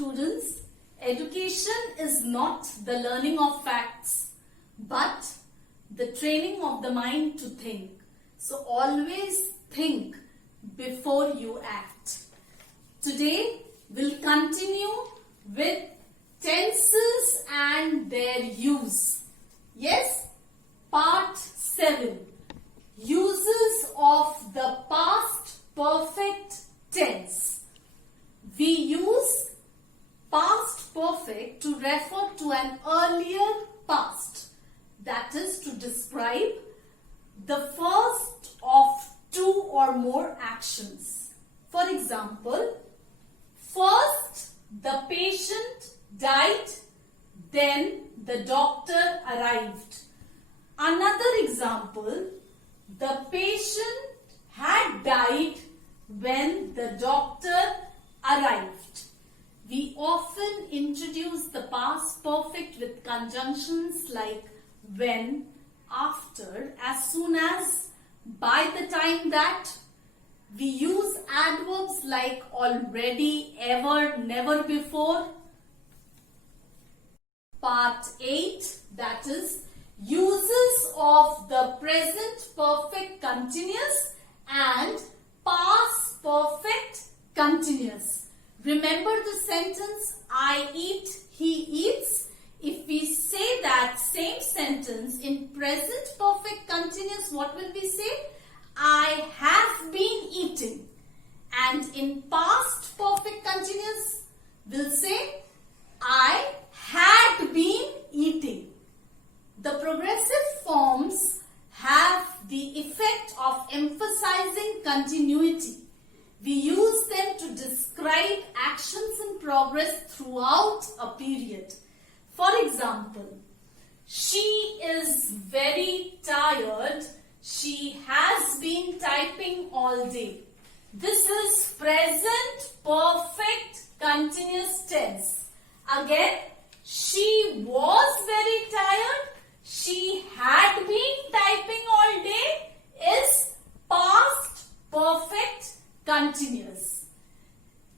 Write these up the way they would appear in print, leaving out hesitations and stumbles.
students, education is not the learning of facts, but the training of the mind to think. So always think before you act. Today we'll continue with tenses and their use. Yes, part 7. Uses of the past perfect tense. We use past perfect to refer to an earlier past, that is to describe the first of two or more actions. For example, first the patient died, then the doctor arrived. Another example, the patient had died when the doctor arrived. We often introduce the past perfect with conjunctions like when, after, as soon as, by the time that. We use adverbs like already, ever, never before. Part 8, that is uses of the present perfect continuous and past perfect continuous. Remember the sentence, I eat, he eats. If we say that same sentence in present perfect continuous, what will we say? I have been eating. And in past perfect continuous, we'll say I had been eating. The progressive forms have the effect of emphasizing continuity. We use them to describe actions in progress throughout a period. For example, she is very tired. She has been typing all day. This is present perfect continuous tense. Again, she was very tired. She had been typing all day is past perfect continuous.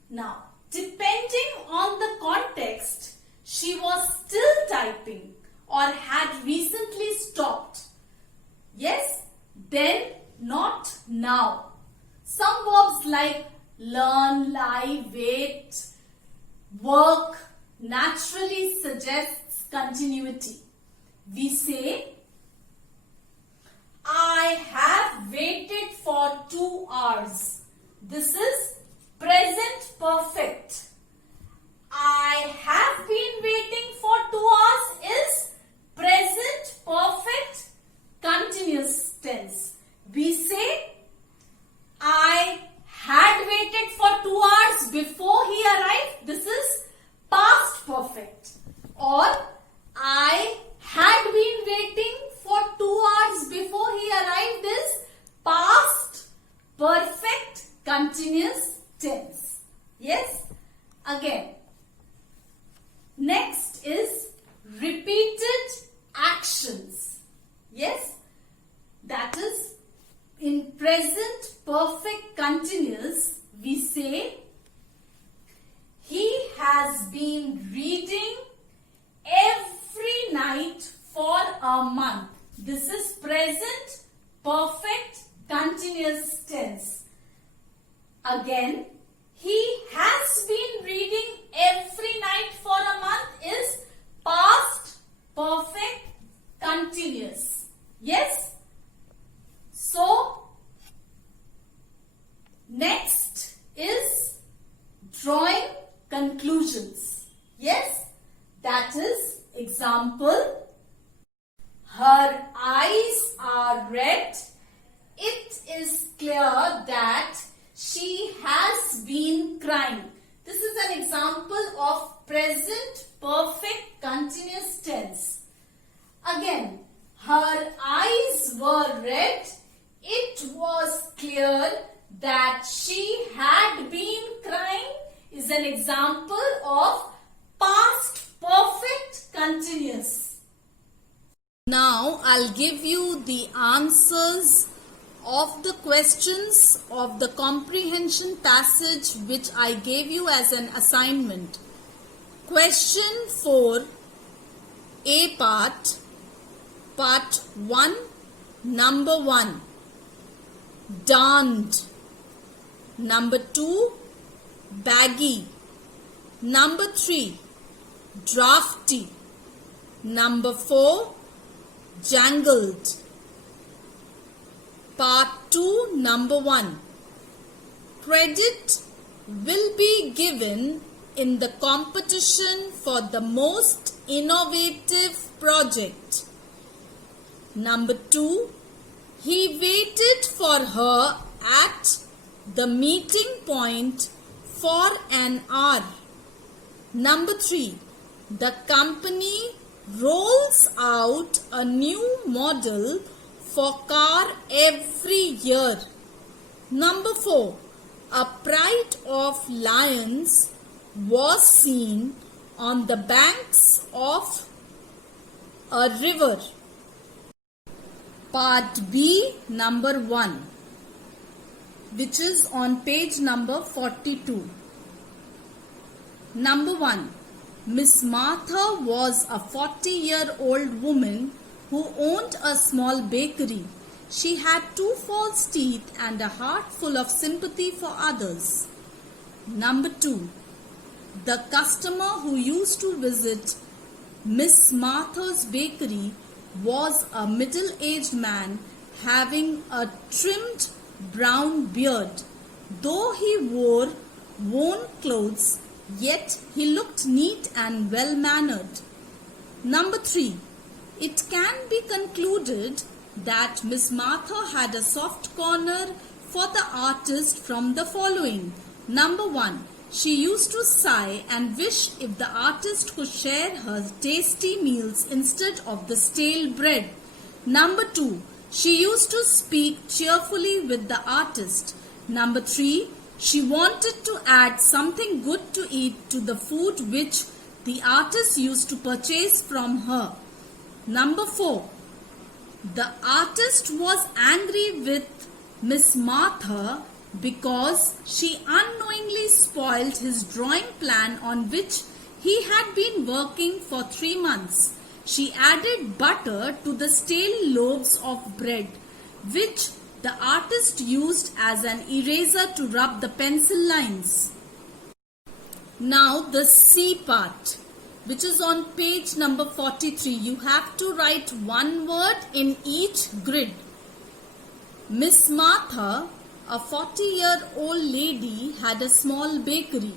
Now, depending on the context, she was still typing or had recently stopped. Yes, then, not now. Some verbs like learn, lie, wait, work naturally suggests continuity. We say, I have waited for 2 hours. This is present perfect. I have been waiting for 2 hours is present perfect continuous tense. We say, I had waited for 2 hours before he arrived. This is past perfect. Or, I had been waiting for 2 hours before he arrived is past perfect continuous tense. Yes? Again. Next is repeated actions. Yes? That is, in present perfect continuous, we say, he has been reading every night for a month. This is present perfect continuous tense. Again, he has been reading every night for a month is past perfect continuous. Yes? So, next is drawing conclusions. Yes? That is example, her eyes are red. It is clear that she has been crying. This is an example of present perfect continuous tense. Again, her eyes were red. It was clear that she had been crying is an example of past perfect continuous. Now I'll give you the answers of the questions of the comprehension passage which I gave you as an assignment. Question 4, A part, part 1, number 1, darned. Number 2, baggy. Number 3, drafty. Number 4, jangled. Part 2, number 1. Credit will be given in the competition for the most innovative project. Number 2. He waited for her at the meeting point for an hour. Number 3. The company rolls out a new model for car every year. Number 4. A pride of lions was seen on the banks of a river. Part B, number 1, which is on page number 42. Number 1. Miss Martha was a 40-year-old woman who owned a small bakery. She had 2 false teeth and a heart full of sympathy for others. Number 2. The customer who used to visit Miss Martha's bakery was a middle-aged man having a trimmed brown beard. Though he wore worn clothes, yet he looked neat and well-mannered. Number 3. It can be concluded that Miss Martha had a soft corner for the artist from the following. Number 1. She used to sigh and wish if the artist could share her tasty meals instead of the stale bread. Number 2. She used to speak cheerfully with the artist. Number 3. She wanted to add something good to eat to the food which the artist used to purchase from her. Number 4. The artist was angry with Miss Martha because she unknowingly spoiled his drawing plan on which he had been working for 3 months. She added butter to the stale loaves of bread, which the artist used as an eraser to rub the pencil lines. Now the C part, which is on page number 43. You have to write one word in each grid. Miss Martha, a 40-year-old lady, had a small bakery.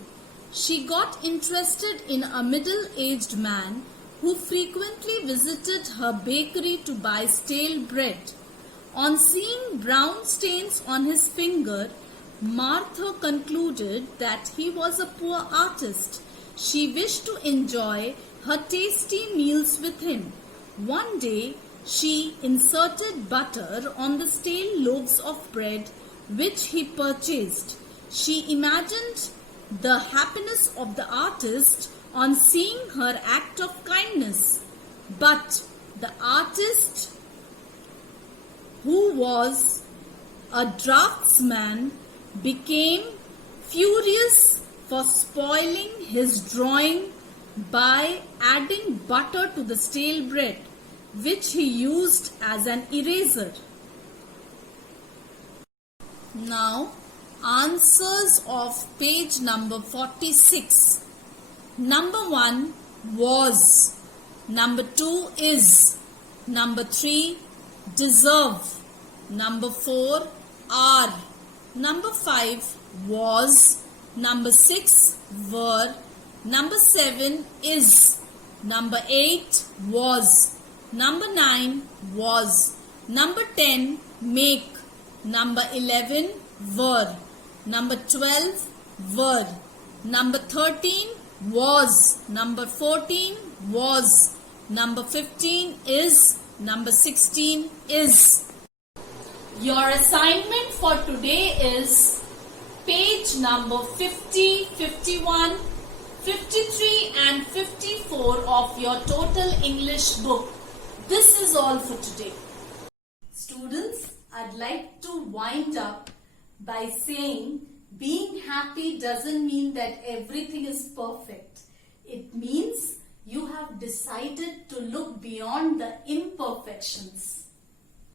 She got interested in a middle-aged man who frequently visited her bakery to buy stale bread. On seeing brown stains on his finger, Martha concluded that he was a poor artist. She wished to enjoy her tasty meals with him. One day, she inserted butter on the stale loaves of bread which he purchased. She imagined the happiness of the artist on seeing her act of kindness. But the artist, who was a draftsman, became furious for spoiling his drawing by adding butter to the stale bread, which he used as an eraser. Now, answers of page number 46. Number 1, was. Number 2, is. Number 3, deserve. Number 4, are. Number 5, was. Number 6, were. Number 7, is. Number 8, was. Number 9, was. Number 10, make. Number 11, were. Number 12, were. Number 13, was. Number 14, was. Number 15, is. Number 16, is. Your assignment for today is page number 50, 51, 53 and 54 of your total English book. This is all for today. Students, I'd like to wind up by saying being happy doesn't mean that everything is perfect. It means decided to look beyond the imperfections.